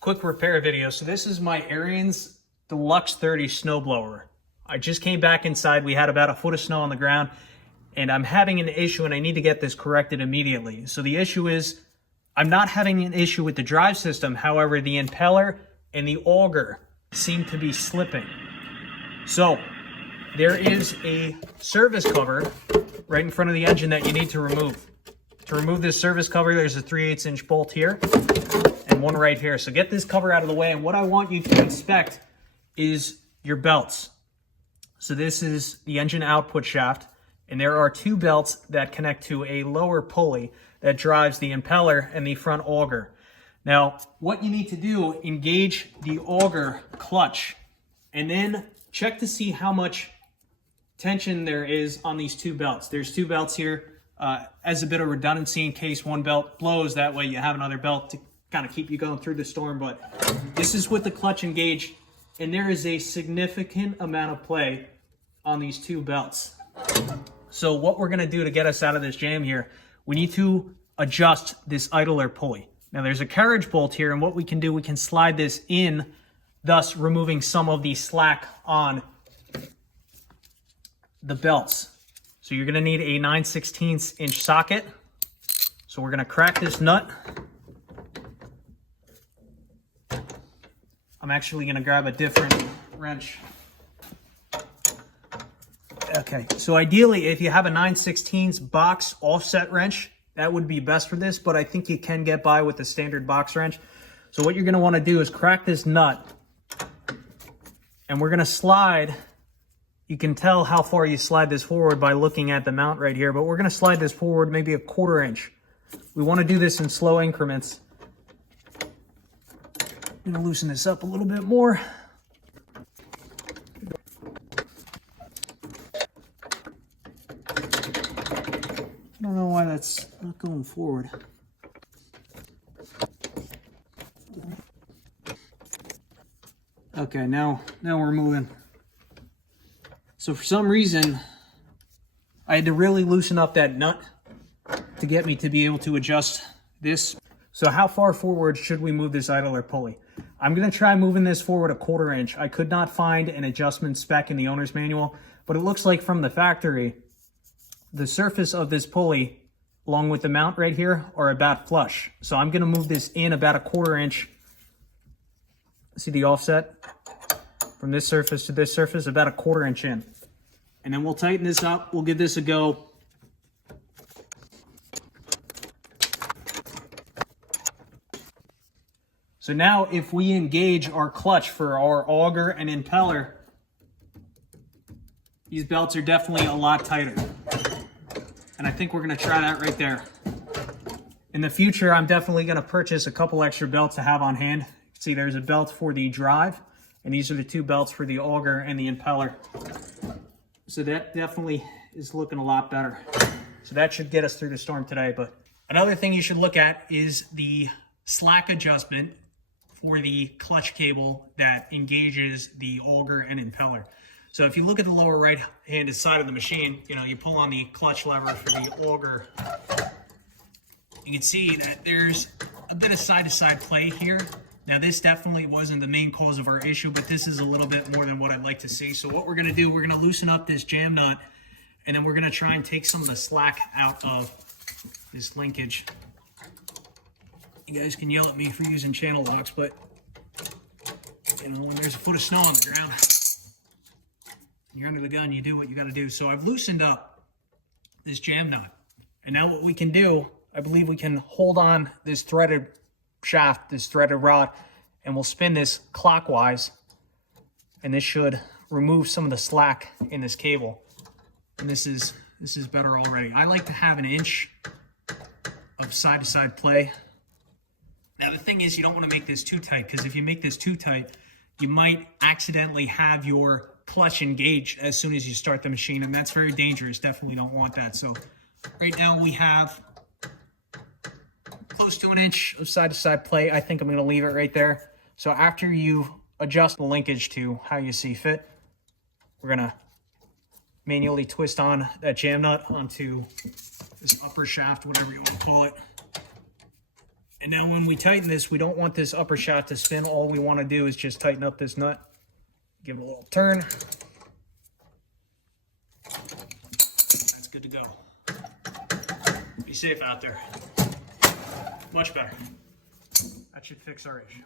Quick repair video. So this is my Ariens Deluxe 30 snowblower. I just came back inside. We had about a foot of snow on the ground and I'm having an issue and I need to get this corrected immediately. So the issue is I'm not having an issue with the drive system. However, the impeller and the auger seem to be slipping. So there is a service cover right in front of the engine that you need to remove. To remove this service cover, there's a 3/8 inch bolt here and one right here. So get this cover out of the way. And what I want you to inspect is your belts. So this is the engine output shaft. And there are two belts that connect to a lower pulley that drives the impeller and the front auger. Now, what you need to do, engage the auger clutch and then check to see how much tension there is on these two belts. There's two belts here as a bit of redundancy in case one belt blows. That way you have another belt to kind of keep you going through the storm. But this is with the clutch engaged, and there is a significant amount of play on these two belts. So what we're gonna do to get us out of this jam here, we need to adjust this idler pulley. Now there's a carriage bolt here, and what we can do, we can slide this in, thus removing some of the slack on the belts. So you're gonna need a 9/16 inch socket. So we're gonna crack this nut. I'm actually gonna grab a different wrench. Okay, so ideally, if you have a 9/16 box offset wrench, that would be best for this, but I think you can get by with the standard box wrench. So what you're gonna wanna do is crack this nut, and we're gonna slide. You can tell how far you slide this forward by looking at the mount right here, but we're gonna slide this forward maybe 1/4 inch. We wanna do this in slow increments. I'm gonna loosen this up a little bit more. I don't know why that's not going forward. Okay, now we're moving. So for some reason, I had to really loosen up that nut to get me to be able to adjust this. So how far forward should we move this idler pulley? I'm gonna try moving this forward 1/4 inch. I could not find an adjustment spec in the owner's manual, but it looks like from the factory, the surface of this pulley, along with the mount right here, are about flush. So I'm gonna move this in about 1/4 inch. See the offset? From this surface to this surface, about 1/4 inch in. And then we'll tighten this up. We'll give this a go. So now if we engage our clutch for our auger and impeller, these belts are definitely a lot tighter. And I think we're gonna try that right there. In the future, I'm definitely gonna purchase a couple extra belts to have on hand. See, there's a belt for the drive, and these are the two belts for the auger and the impeller. So that definitely is looking a lot better. So that should get us through the storm today. But another thing you should look at is the slack adjustment for the clutch cable that engages the auger and impeller. So if you look at the lower right-handed side of the machine, you pull on the clutch lever for the auger. You can see that there's a bit of side-to-side play here. Now this definitely wasn't the main cause of our issue, but this is a little bit more than what I'd like to see. So what we're gonna do, we're gonna loosen up this jam nut, and then we're gonna try and take some of the slack out of this linkage. You guys can yell at me for using channel locks, but when there's a foot of snow on the ground, you're under the gun, you do what you gotta do. So I've loosened up this jam nut. And now what we can do, I believe we can hold on this threaded shaft, this threaded rod, and we'll spin this clockwise. And this should remove some of the slack in this cable. And this is better already. I like to have 1 inch of side-to-side play. Now the thing is, you don't want to make this too tight, because if you make this too tight, you might accidentally have your clutch engage as soon as you start the machine, and that's very dangerous. Definitely don't want that. So right now we have close to 1 inch of side-to-side play. I think I'm going to leave it right there. So after you adjust the linkage to how you see fit, we're going to manually twist on that jam nut onto this upper shaft, whatever you want to call it. And now when we tighten this, we don't want this upper shot to spin. All we want to do is just tighten up this nut. Give it a little turn. That's good to go. Be safe out there. Much better. That should fix our issue.